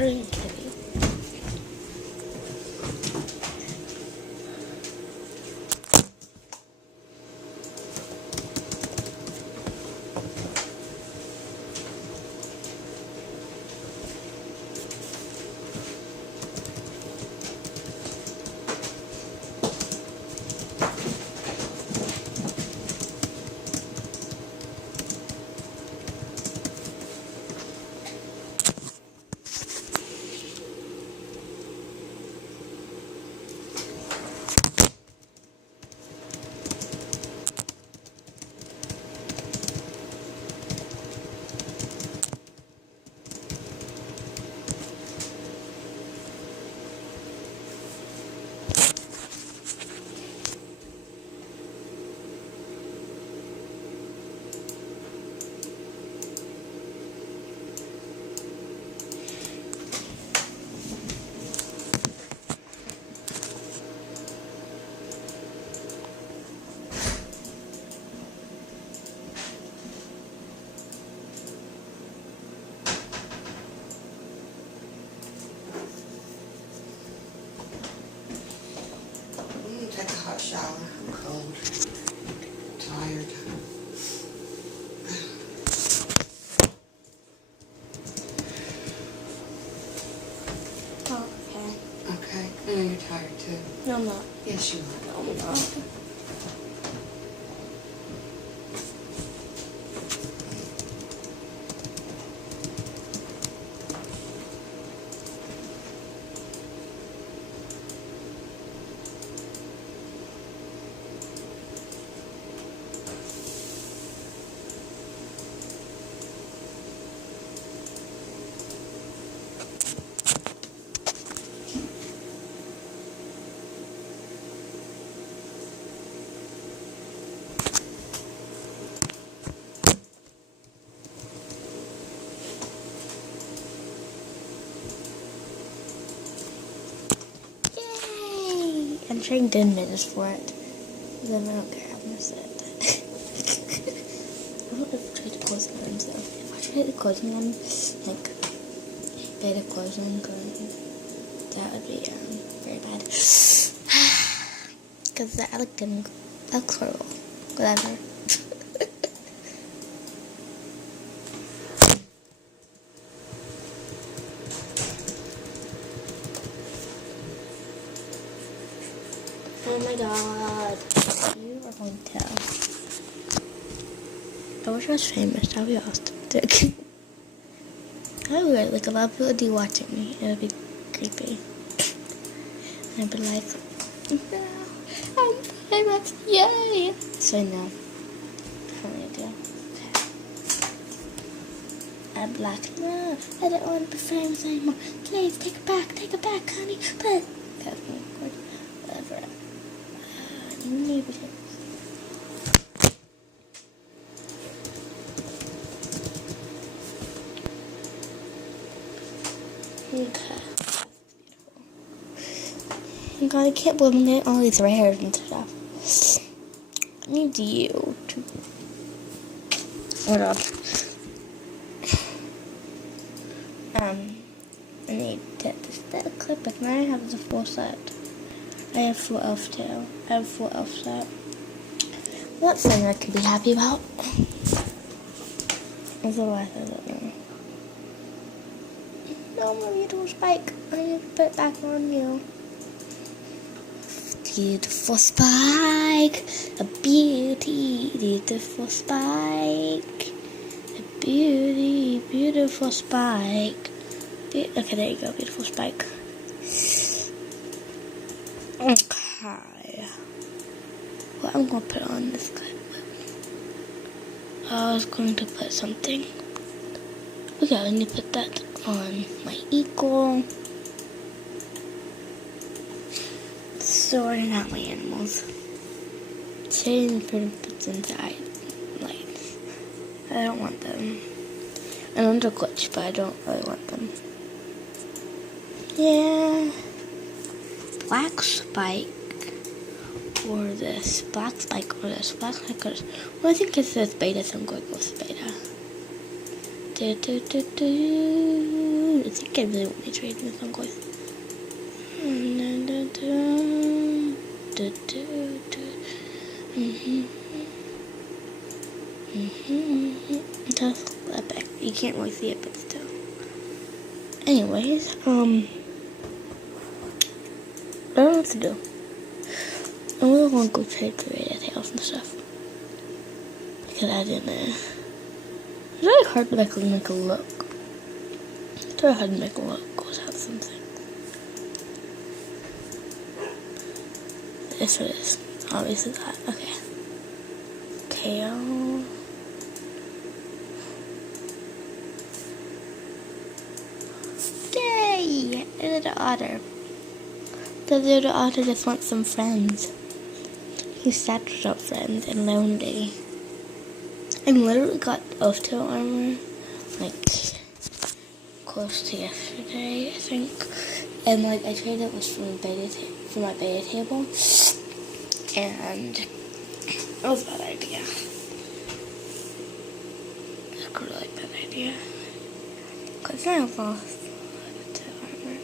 watering kitty. Take a hot shower. I'm cold. Tired. Oh, okay. Okay. I know you're tired too. No, I'm not. Yes, you are. No, I'm not. Yay! I'm trying 10 minutes for it. Then I don't care. I'm gonna sit. I don't know if I tried to close the lens though. If I tried to close one, like, beta closing, that would be very bad. Because that looks horrible. Whatever. Oh my god. You are going to tell. I wish I was famous. That would be awesome. I would. Like, a lot of people would be watching me. It would be creepy. And I'd be like, no, I'm famous. Yay. So, no. Definitely do. I'm like, no, I don't want to be famous anymore. Please, take it back, honey. Please. That's me, of course. Whatever. Maybe okay. Oh god, I can't believe I'm getting all these hairs and stuff. I need you to... Hold on. I need this clip, but now I have the full set. I have full elf tail. I have full elf set. That's something I could be happy about. Otherwise, I don't know. No, my beautiful spike. I need to put it back on you. Beautiful spike. A beauty. Beautiful spike. A beauty. Beautiful spike. Okay, there you go. Beautiful spike. Okay. What I'm going to put on this clip. I was going to put something. Okay, I need to put that on my eagle. Sorting out my animals. Changing puts inside lights. I don't want them. I know they're glitch, but I don't really want them. Yeah. Black spike or this. Black spike or this. Black spike or this. Well, I think it's this beta, so I'm going with beta. I think I really want to trade with Uncle. That's epic. You can't really see it, but still. Anyways, I don't know what to do. I really want to go trade for Radiant Tails and stuff. Because I didn't. It's really hard to make a look. It's really hard to make a look without something. This what it is. Obviously that. Okay. Tail. Yay! A little otter. The little otter just wants some friends. He's sad without friends and lonely. I literally got off tail armor like close to yesterday, I think. And like I traded it was from my beta table. And it was a bad idea. It's a really bad idea. Because I lost tail armor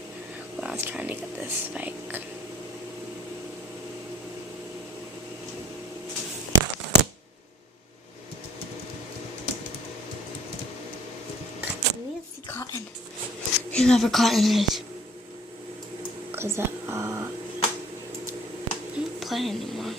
when I was trying to get this spike. Cotton. Whoever cotton is. Because I don't play anymore.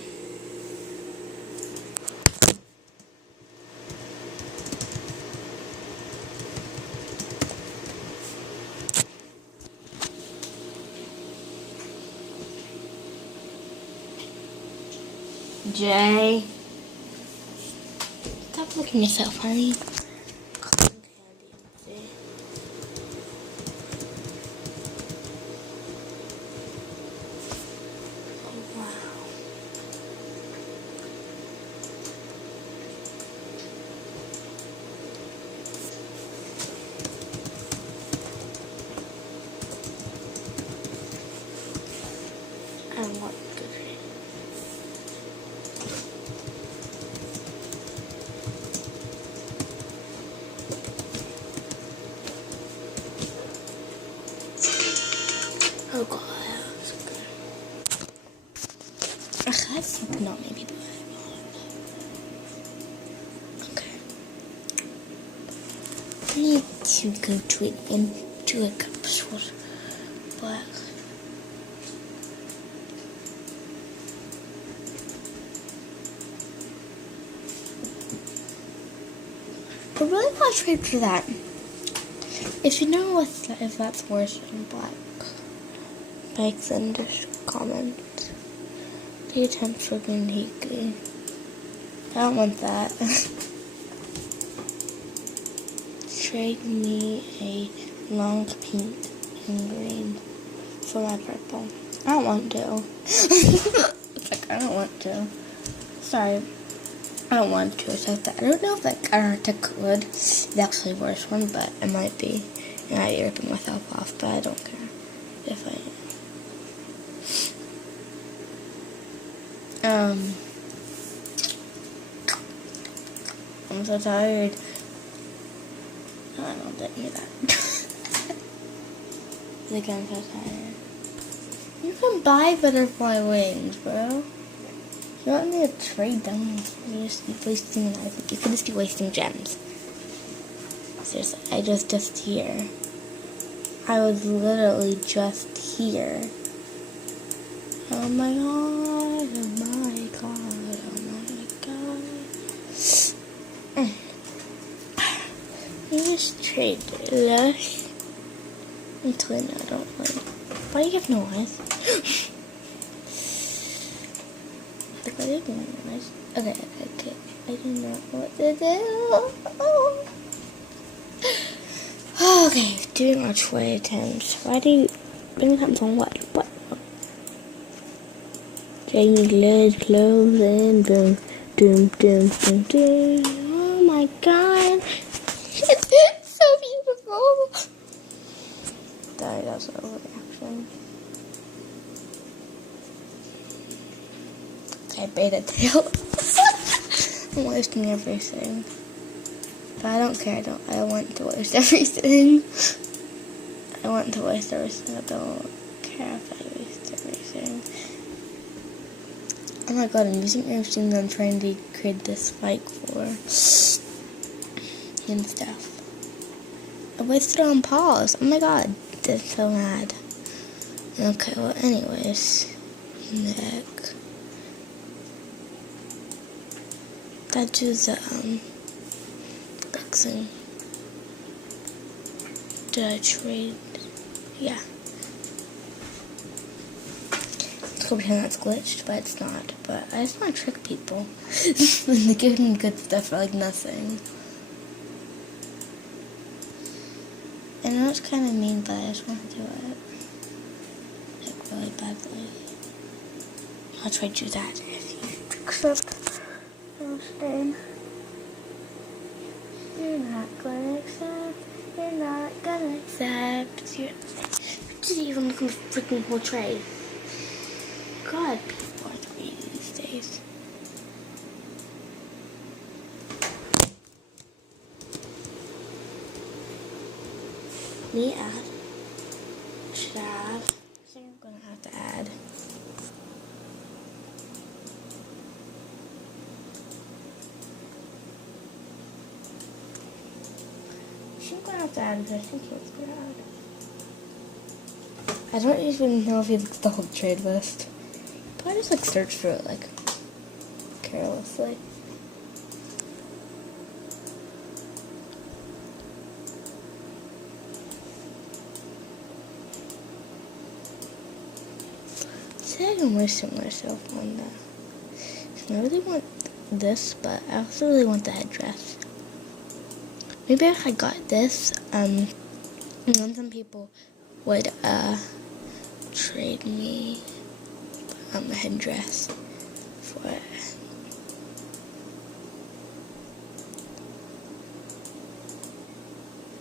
Jay. Stop looking yourself, honey. I want good. Oh god, that was good. I had something on maybe, but okay. I need to go to it into a capsule, but I really want to trade for that. If you know if that's worse than black bikes, then just comment. The attempt for Gunhiki. I don't want that. Trade me a long pink and green for my purple. I don't want to. It's like, I don't want to. Sorry. I don't want to. It's like that. I don't know if like Arctic would. It's actually a worse one, but it might be. And I'd be ripping myself off, but I don't care if I am. I'm so tired. I don't hear that. Like, I'm so tired. You can buy butterfly wings, bro. You don't need to trade them. You just keep wasting life. You could just be wasting gems. Seriously, I just here. I was literally just here. Oh my god, oh my god, oh my god. You just trade lush until I don't like. Why do you have no eyes? Like, I didn't realize. Okay. I didn't know what to do. Okay, doing our trade attempts. Why do you bring something on what? What? Jamie Led clothes and boom, doom. Oh my god. It's so beautiful. Sorry, that's an overreaction. I beta tail. I'm wasting everything. But I don't care. I want to waste everything. I want to waste everything. I don't care if I waste everything. Oh my god, I'm using everything that I'm trying to create this spike for. And stuff. I wasted it on pause. Oh my god. That's so mad. Okay, well anyways. Neck. That was boxing. Did I trade? Yeah. Let's go pretend that's glitched, but it's not. But I just want to trick people. And they give me good stuff for like nothing. I know it's kind of mean, but I just want to do it. Like really badly. I'll try to do that if you accept. You're not gonna accept. You're not gonna accept. You didn't even look at the freaking whole trade. God, people aren't reading these days. Me add. Should I add? I think I'm gonna have to add. I think I'm gonna have to add because I think he looks good add. I don't even know if he looks the whole trade list. But I just like search for it like carelessly. I think I'm wasting myself on that. I really want this, but I also really want the headdress. Maybe if I got this, and then some people would trade me a headdress for it.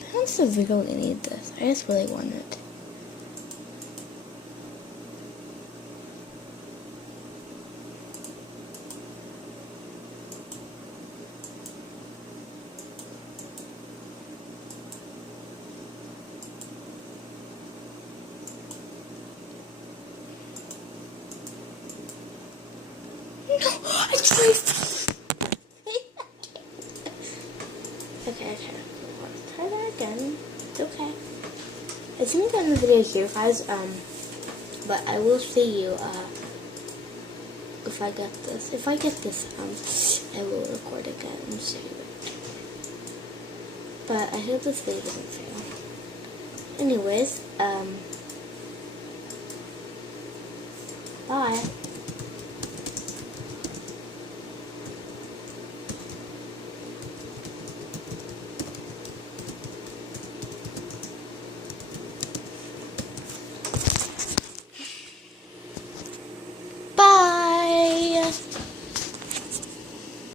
I don't also really need this. I just really want it. No, I tried. Okay. Let's try that again. It's okay. I think I'm in the video here, guys. But I will see you if I get this. If I get this, I will record again and see it. But I hope this video doesn't fail. Anyways, bye.